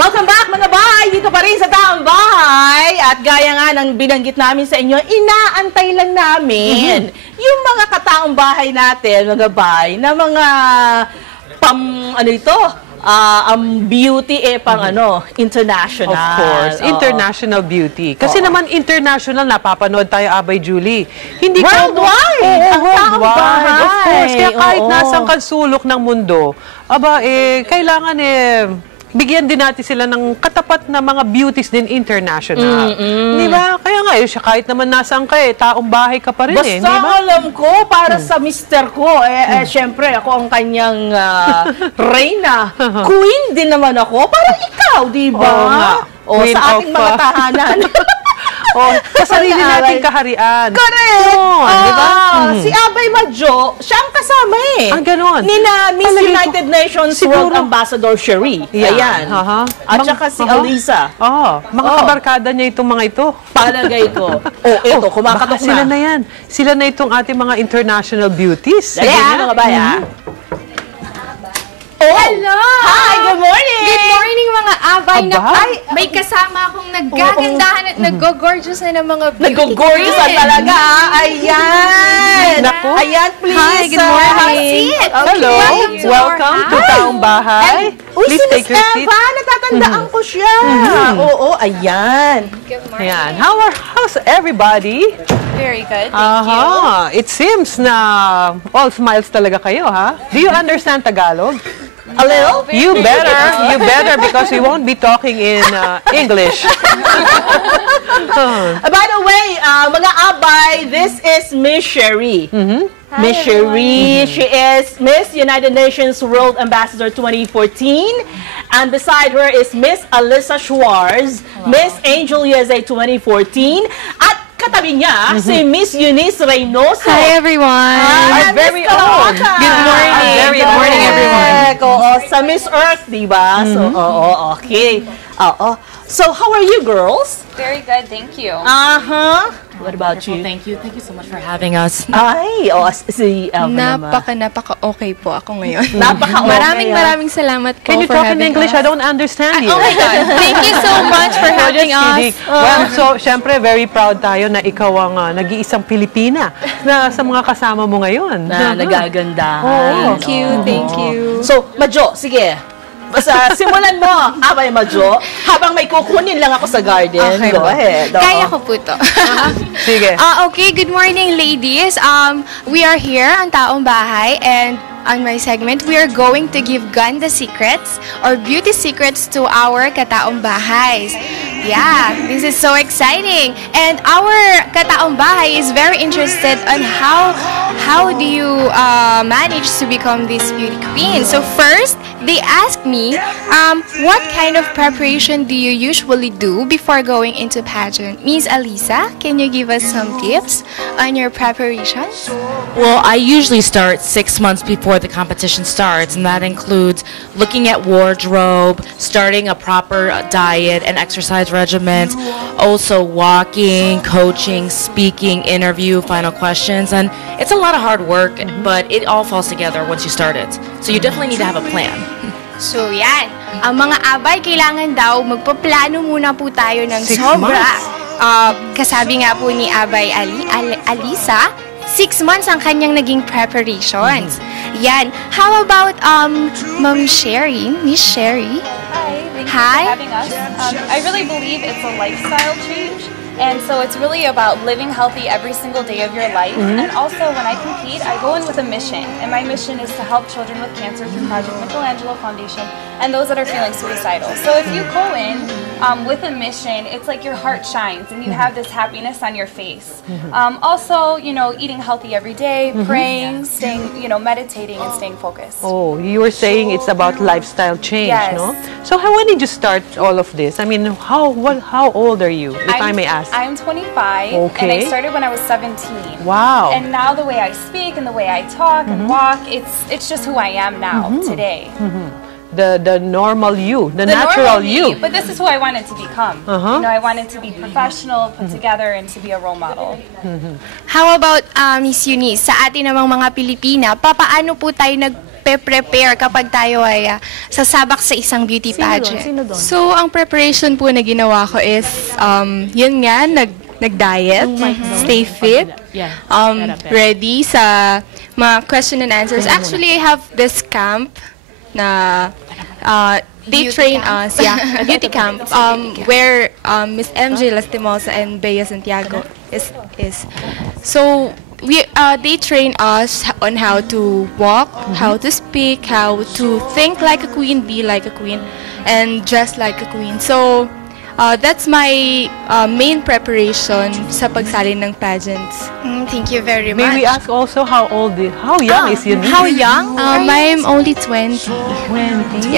Welcome back mga bahay! Dito pa rin sa Taong Bahay. At gaya nga ng binanggit namin sa inyo, inaantay lang namin yung mga kataong bahay natin, mga bahay, na mga beauty international. Of course, international beauty. Kasi naman international, napapanood tayo, Abay Julie. Hindi worldwide! Worldwide, of course. Kaya kahit nasang kansulok ng mundo, kailangan bigyan din natin sila ng katapat na mga beauties din international. Di ba? Kaya nga, kahit naman nasaan ka taong bahay ka pa rin Basta diba? alam ko, para sa mister ko, syempre, ako ang kanyang reyna. Queen din naman ako. Parang ikaw, di ba? Sa ating mga tahanan. Sa sarili nating kaharian. Correct! Di ba? Si Abay Madjo, siya ang kasama Ang ganon. Nina Miss United Nations World Ambassador Cherie. Ayan. At saka si Alisa. Mga kabarkada niya itong mga ito. Palagay ko. Ito, kumakatok na. Sila na yan. Sila na itong ating mga international beauties. Ayan, mga baya. Hello! Hi, good morning! Good morning mga abay na may kasama akong naggagandahan at nag-gorgeous na ng mga beauty Nag-gorgeous talaga. Ayan! Naku. Ayan, please. Hi, good morning. Hello. Welcome to Taong Bahay. Please take your seat. Natatandaan ko siya. Oo, ayan. Good morning. Ayan. How's everybody? Very good, thank you. It seems na all smiles talaga kayo, ha? Do you understand Tagalog? A little? You better, because we won't be talking in English. By the way, mga abay, this is Miss Cherie. Miss Cherie, she is Miss United Nations World Ambassador 2014. And beside her is Miss Alisa Schwarz, Miss Angel USA 2014. At katabi niya, si Miss Eunice Reynoso. Hi everyone! Our very own. Good morning! Very morning, everyone. Sa Miss Earth, diba? So, okay. So, how are you, girls? Very good, thank you. What about you? Thank you so much for having us. Ay, si Elva naman. Napaka-okay po ako ngayon. Napaka-okay. Maraming salamat po Can you for talk in having English? us. I don't understand you. Oh my God! Thank you so much for having us. Well, so, syempre, very proud tayo na ikaw ang nag-iisang Pilipina na sa mga kasama mo ngayon. Na nagagandahan. Thank you. So, Madjo, sige. Basta simulan mo, Abay Madjo. Habang may kukunin lang ako sa garden. Okay. Go ahead. Kaya ko po to. Sige. Okay, good morning ladies. We are here on Taong Bahay, and on my segment, we are going to give ganda secrets or beauty secrets to our kataong bahays. Yeah, this is so exciting. And our kataong bahay is very interested on how do you manage to become this beauty queen. So first, they asked me, what kind of preparation do you usually do before going into pageant? Miss Alisa, can you give us some tips on your preparation? Well, I usually start 6 months before the competition starts, and that includes looking at wardrobe, starting a proper diet and exercise regimen, also walking, coaching, speaking, interview, final questions, and it's a lot of hard work, but it all falls together once you start it. So you definitely need to have a plan. So yan, ang mga abay kailangan daw magpaplano muna po tayo ng sobra. Kasabi nga po ni Abay Alisa, 6 months ang kanyang naging preparations. Yan. How about Ma'am Sherry, Miss Sherry? Hi, thank you for having us. I really believe it's a lifestyle change. And so it's really about living healthy every single day of your life. And also when I compete, I go in with a mission. And my mission is to help children with cancer through Project Michelangelo Foundation and those that are feeling suicidal. So if you go in with a mission, it's like your heart shines and you have this happiness on your face. Also, you know, eating healthy every day, praying, staying, you know, meditating and staying focused. Oh, you were saying it's about lifestyle change, Yes. no? So when did you start all of this? I mean, how old are you, if I may ask? I'm 25, Okay. and I started when I was 17. Wow. And now the way I speak and the way I talk and walk, it's just who I am now, today. The normal you, the normal natural me, you. But this is who I wanted to become. You know, I wanted to be professional, put together, and to be a role model. How about Miss Eunice, sa atin namang mga Pilipina, papaano po tayo nagpe-prepare kapag tayo ay sasabak sa isang beauty pageant? Sino doon? So, ang preparation po na ginawa ko is, yun nga, nag-diet, stay fit, ready sa mga question and answers. Actually, I have this camp na they train us, a beauty camp, where Miss MJ Lastimosa and Bea Santiago is. So, they train us on how to walk, how to speak, how to think like a queen, be like a queen, and dress like a queen. So, that's my main preparation sa pagsali ng pageants. Thank you very much. May we ask also how young is Unique? How young? I'm only 20. 20. Yes.